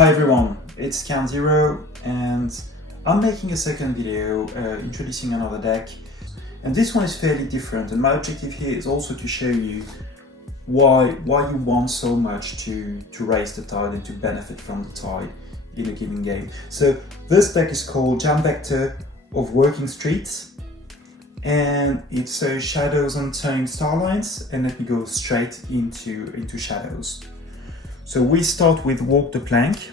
Hi everyone, it's Count0 and I'm making a second video introducing another deck, and this one is fairly different, and my objective here is also to show you why you want so much to raise the tide and to benefit from the tide in a given game. So this deck is called Jam Vector of Working Streets, and it's Shadows on Turning Starlines, and let me go straight into Shadows. So we start with Walk the Plank,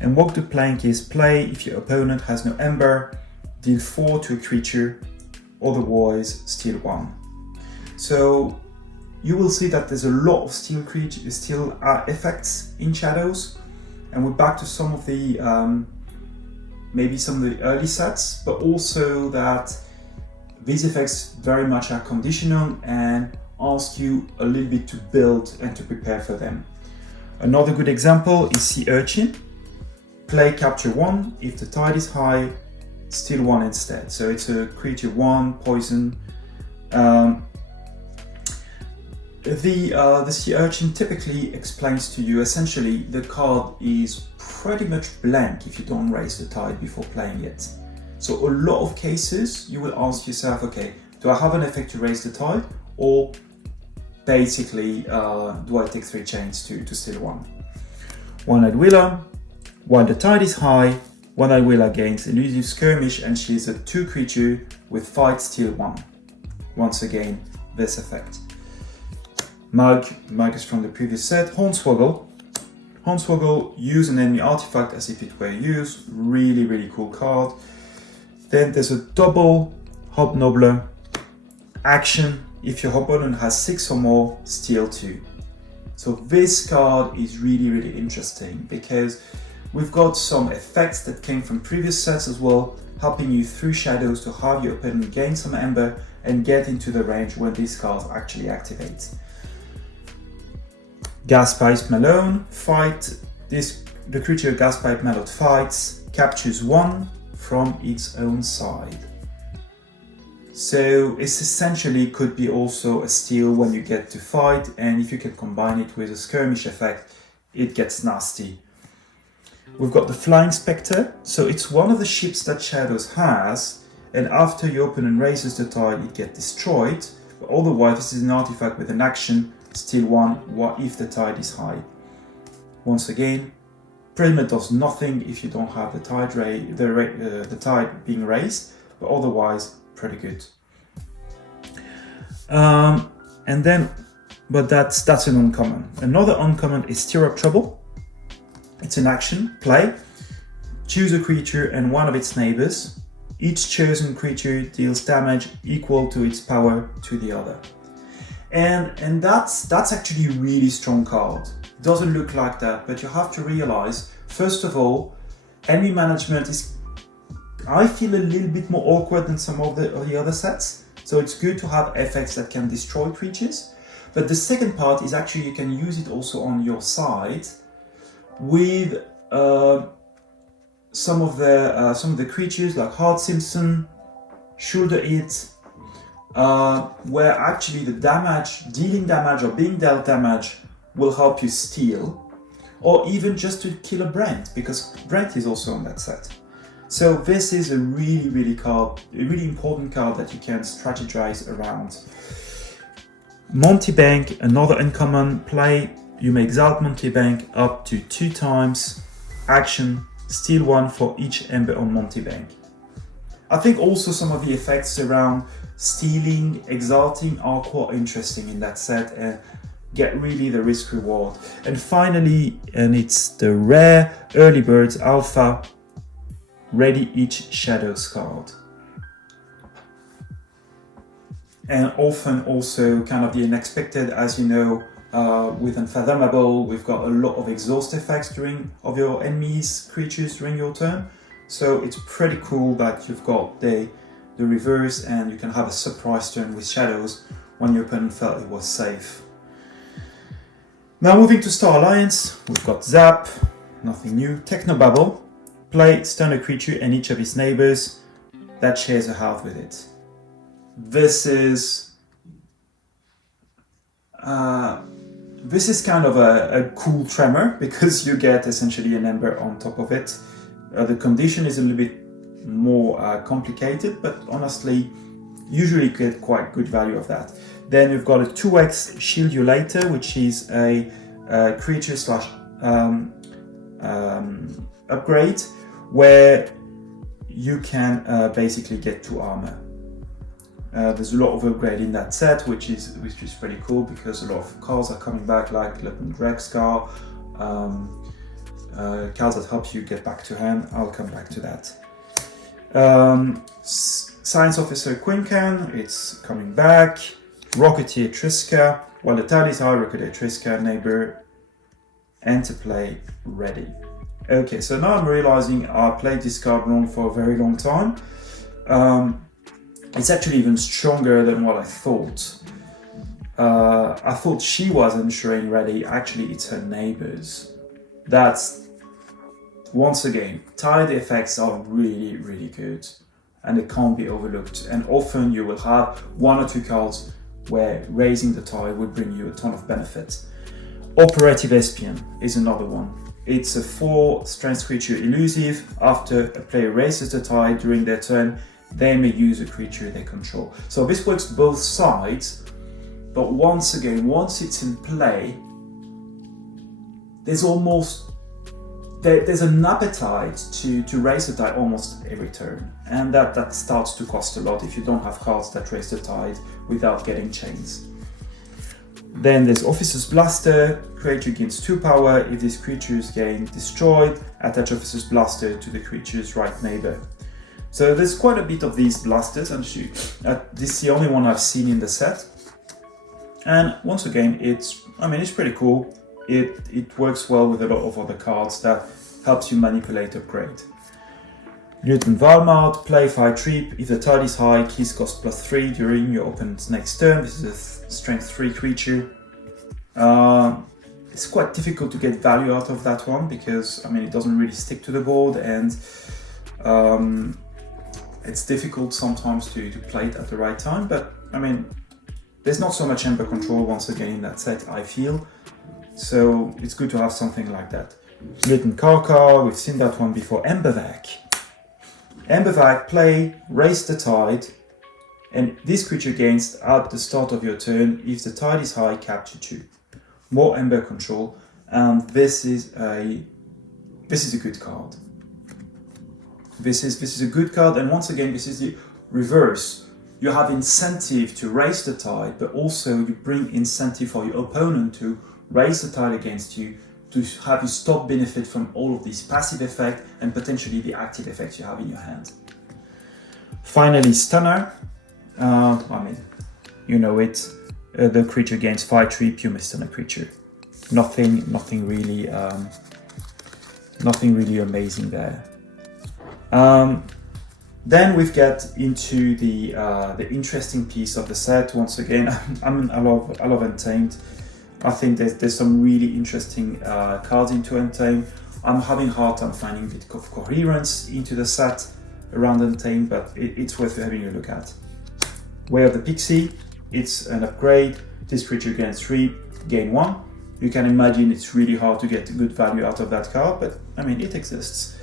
and Walk the Plank is play if your opponent has no aember, deal 4 to a creature, otherwise steal 1. So you will see that there's a lot of steal effects in Shadows, and we're back to some of the maybe some of the early sets, but also that these effects very much are conditional and ask you a little bit to build and to prepare for them. Another good example is Sea Urchin. Play capture 1, if the tide is high, steal 1 instead. So it's a creature 1, poison. The Sea Urchin typically explains to you essentially the card is pretty much blank if you don't raise the tide before playing it. So a lot of cases you will ask yourself, okay, do I have an effect to raise the tide, or basically do I take 3 chains to steal 1? One-Eyed Wheeler. While the tide is high, One-Eyed Wheeler gains Elusive Skirmish, and she is a 2 creature with fight steal 1. Once again, this effect. Mug is from the previous set. Hornswoggle. Hornswoggle, use an enemy artifact as if it were used. Really cool card. Then there's a double Hobnobbler. Action, if your opponent has 6 or more, steal 2. So this card is really interesting because we've got some effects that came from previous sets as well, helping you through Shadows to have your opponent gain some aember and get into the range when these cards actually activate. Gaspipe Malone, fight. The creature Gaspipe Malone fights, captures 1 from its own side. So it's essentially could be also a steal when you get to fight, and if you can combine it with a skirmish effect, it gets nasty. We've got the Flying Spectre, so it's one of the ships that Shadows has, and after your opponent raises the tide, it gets destroyed. But otherwise, this is an artifact with an action, steal 1 if the tide is high. Once again, pretty much does nothing if you don't have the tide being raised, but otherwise pretty good. But that's an uncommon. Another uncommon is Stir Up Trouble. It's an action, play, choose a creature and one of its neighbors. Each chosen creature deals damage equal to its power to the other. And that's actually a really strong card. It doesn't look like that, but you have to realize, first of all, enemy management is, I feel, a little bit more awkward than some of the other sets. So it's good to have effects that can destroy creatures. But the second part is actually you can use it also on your side with some of the creatures like Hard Simpson, Shoulder Hit, where actually the damage, dealing damage or being dealt damage will help you steal, or even just to kill a Brent, because Brent is also on that set. So this is a really important card that you can strategize around. Monty Bank, another uncommon, play. You may exalt Monty Bank up to 2 times. Action, steal 1 for each aember on Monty Bank. I think also some of the effects around stealing, exalting are quite interesting in that set and get really the risk reward. And finally, and it's the rare Early Birds Alpha, ready each Shadows card. And often also kind of the unexpected, as you know, with Unfathomable, we've got a lot of exhaust effects of your enemies' creatures during your turn. So it's pretty cool that you've got the reverse, and you can have a surprise turn with Shadows when your opponent felt it was safe. Now moving to Star Alliance, we've got Zap, nothing new. Technobabble, play, stun a creature and each of its neighbors that shares a health with it. This is This is kind of a cool tremor because you get essentially an aember on top of it. The condition is a little bit more complicated, but honestly, usually you get quite good value of that. Then we've got a 2x Shield You Later, which is a creature slash upgrade, where you can basically get 2 armor. There's a lot of upgrade in that set, which is pretty cool because a lot of cards are coming back, like Drexcar, cards that help you get back to hand. I'll come back to that. Science Officer Quincan, it's coming back. Rocketeer Triska, while the tide is high, Rocketeer Triska, neighbor, enter play, ready. Okay, so now I'm realizing I played this card wrong for a very long time. It's actually even stronger than what I thought. I thought she was ensuring ready, actually it's her neighbors. That's, once again, tide effects are really, really good and they can't be overlooked. And often you will have 1 or 2 cards where raising the tide will bring you a ton of benefit. Operative Espion is another one. It's a 4 strength creature elusive. After a player raises the tide during their turn, they may use a creature they control. So this works both sides, but once again, once it's in play, there's an appetite to raise the tide almost every turn, and that starts to cost a lot if you don't have cards that raise the tide without getting chains. Then there's Officer's Blaster. Creature gains 2 power. If this creature is destroyed, attach Officer's Blaster to the creature's right neighbor. So there's quite a bit of these blasters, and this is the only one I've seen in the set. And once again, it's pretty cool. It works well with a lot of other cards that helps you manipulate upgrade. Lieutenant Valmart, play 5 Trip. If the tide is high, keys cost +3 during your opponent's next turn. This is a strength 3 creature. It's quite difficult to get value out of that one because it doesn't really stick to the board, and it's difficult sometimes to play it at the right time. But there's not so much aember control once again in that set, I feel. So it's good to have something like that. Lieutenant Karkar, we've seen that one before. Embervac. Embervac, play, raise the tide, and this creature gains at the start of your turn. If the tide is high, capture 2. More aember control, and this is a good card. This is a good card, and once again, this is the reverse. You have incentive to raise the tide, but also you bring incentive for your opponent to raise the tide against you, to have you stop benefit from all of these passive effects and potentially the active effects you have in your hand. Finally, Stunner. You know it. The creature gains 5 Trip, you may stun a creature. Nothing really amazing there. Then we get into the interesting piece of the set. Once again, I love Untamed. I think there's some really interesting cards into Untamed. I'm having a hard time finding a bit of coherence into the set around Untamed, but it's worth having a look at. Way of the Pixie, it's an upgrade. This creature gains 3, gain 1. You can imagine it's really hard to get good value out of that card, but it exists.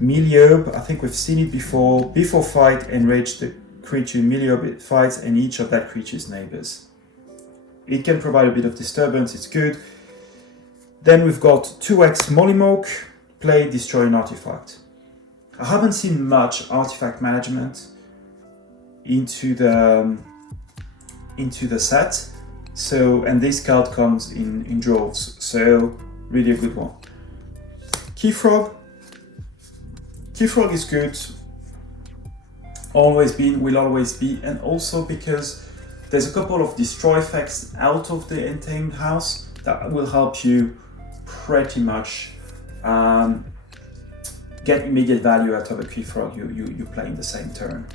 Miliobe, I think we've seen it before. Before fight, enrage the creature Miliobe fights and each of that creature's neighbors. It can provide a bit of disturbance, it's good. Then we've got 2x Mollymoke, play, destroy an artifact. I haven't seen much artifact management into the set, and this card comes in droves, so really a good one. Keyfrog is good, always been, will always be, and also because there's a couple of destroy effects out of the Untamed house that will help you pretty much get immediate value out of a Keyfrog you play in the same turn.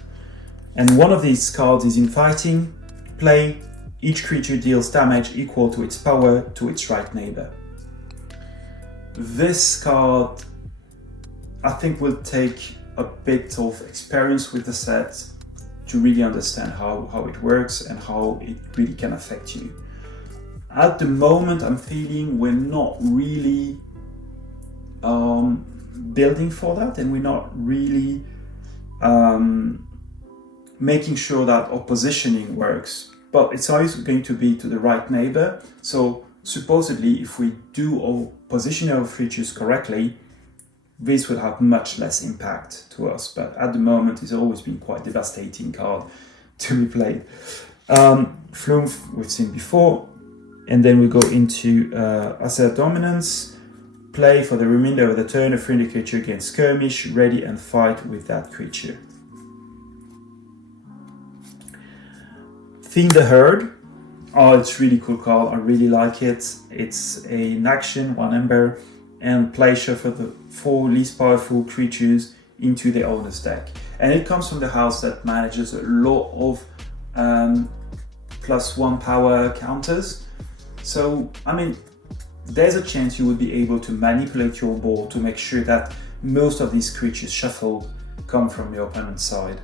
And one of these cards is in fighting. Play, each creature deals damage equal to its power to its right neighbor. This card, I think, will take a bit of experience with the set to really understand how it works and how it really can affect you. at the moment I'm feeling we're not really building for that, and we're not really making sure that our positioning works. But it's always going to be to the right neighbor. So supposedly, if we do our position our creatures correctly, this will have much less impact to us. But at the moment, it's always been quite devastating card to be played. Flume we've seen before, and then we go into assert dominance. Play for the remainder of the turn a friendly creature against skirmish, ready and fight with that creature. Theme the Herd. Oh, it's really cool card. I really like it. It's an action, 1 ember, and play shuffle the 4 least powerful creatures into the owner's deck. And it comes from the house that manages a lot of +1 power counters. So, I mean, there's a chance you will be able to manipulate your board to make sure that most of these creatures shuffled come from your opponent's side.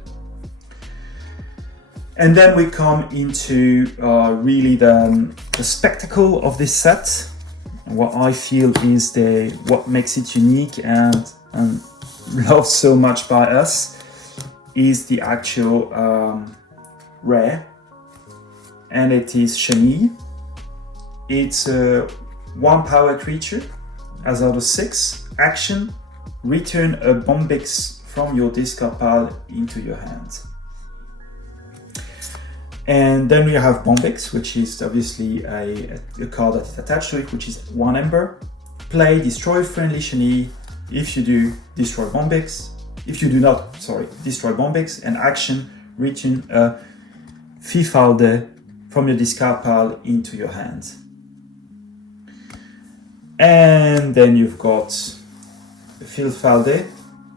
And then we come into really the spectacle of this set. What I feel is what makes it unique and loved so much by us is the actual rare, and it is Chenille. It's a 1 power creature, as out of 6 action. Return a Bombix from your discard pile into your hand. And then we have Bombix, which is obviously a card that is attached to it, which is 1 ember. Play destroy friendly Chenille. If you do, destroy Bombix. If you do not, destroy Bombix. And action, return a Fifalde from your discard pile into your hand. And then you've got Fifalde.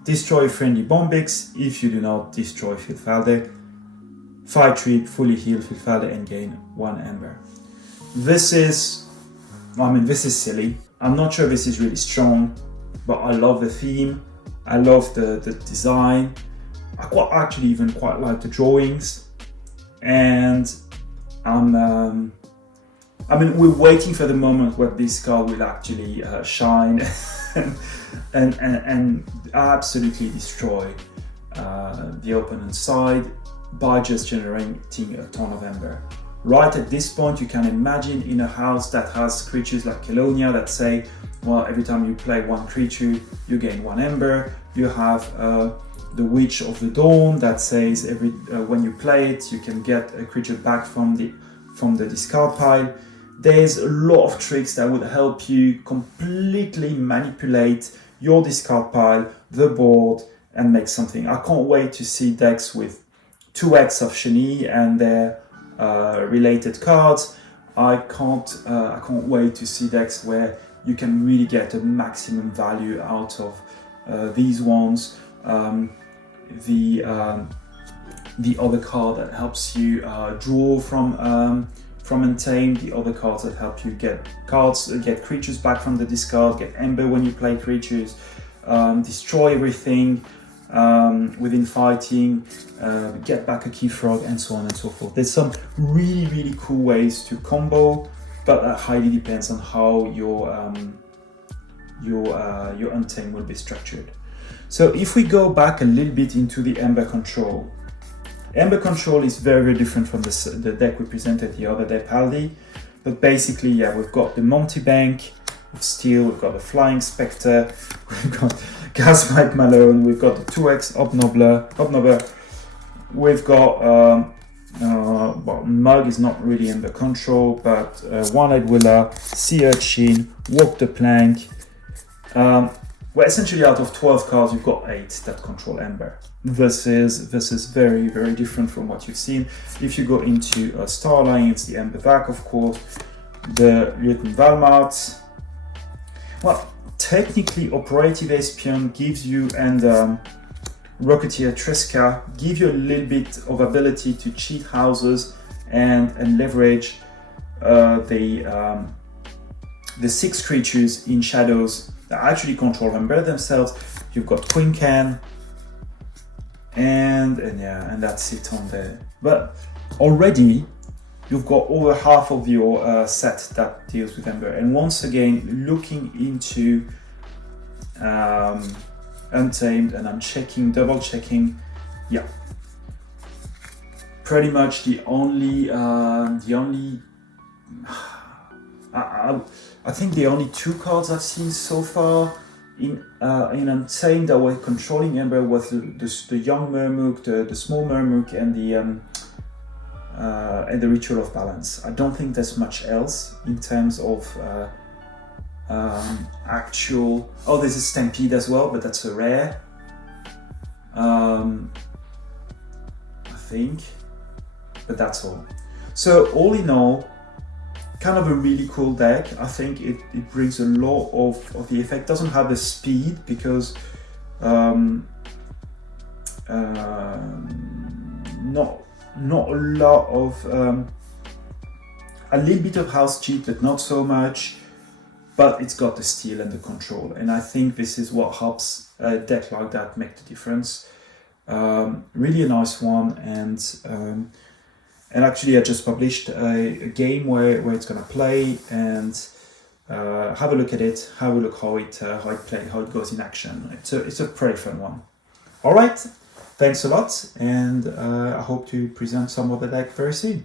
Destroy friendly Bombix. If you do not, destroy Fifalde. Fight trip, fully heal Fifalde and gain 1 ember. This is silly. I'm not sure this is really strong, but I love the theme. I love the design. I actually even quite like the drawings. And we're waiting for the moment where this card will actually shine and absolutely destroy the opponent's side by just generating a ton of ember. Right at this point, you can imagine in a house that has creatures like Kelonia that say, well, every time you play 1 creature, you gain 1 ember. You have the Witch of the Dawn that says when you play it, you can get a creature back from the discard pile. There's a lot of tricks that would help you completely manipulate your discard pile, the board, and make something. I can't wait to see decks with 2x of Chenille and their related cards. I can't wait to see decks where you can really get a maximum value out of these ones. The other card that helps you draw from Untamed, the other cards that help you get creatures back from the discard, get ember when you play creatures, destroy everything within fighting, get back a key frog, and so on and so forth. There's some really, really cool ways to combo, but that highly depends on how your Untamed will be structured. So if we go back a little bit into the Ember Control, Ember Control is very, very different from the deck we presented the other day, Paldi. But basically, yeah, we've got the Monty Bank of Steel, we've got the Flying Spectre, we've got Gasmite Malone, we've got the 2x Hobnobbler, we've got, Mug is not really Ember Control, but One-Eyed Willow, Sea Urchin, Walk the Plank. Well, essentially out of 12 cards, you've got 8 that control Ember. This is very, very different from what you've seen. If you go into Star Alliance, the Ember Vac, of course, the Lieutenant Valmart. Well, technically, Operative Espion gives you, and Rocketeer Tresca give you a little bit of ability to cheat houses and leverage the 6 creatures in Shadows that actually control Ember themselves. You've got Queen Can, and that's it on there. But already you've got over half of your set that deals with Aember. And once again, looking into Untamed, and I'm checking, double checking, yeah, pretty much the only I think the only two cards I've seen so far in Untamed that were controlling Aember was the young Murmuk, the small Murmuk, and the Ritual of Balance. I don't think there's much else in terms of actual. Oh, there's a Stampede as well, but that's a rare. I think, but that's all. So all in all, kind of a really cool deck. I think it brings a lot of the effect. Doesn't have the speed because not a lot of a little bit of house cheat, but not so much. But it's got the steal and the control, and I think this is what helps a deck like that make the difference. Really a nice one, and actually I just published a game where it's gonna play, and have a look at it, have a look how it goes in action. It's a pretty fun one. All right, thanks a lot, and I hope to present some of the deck very soon.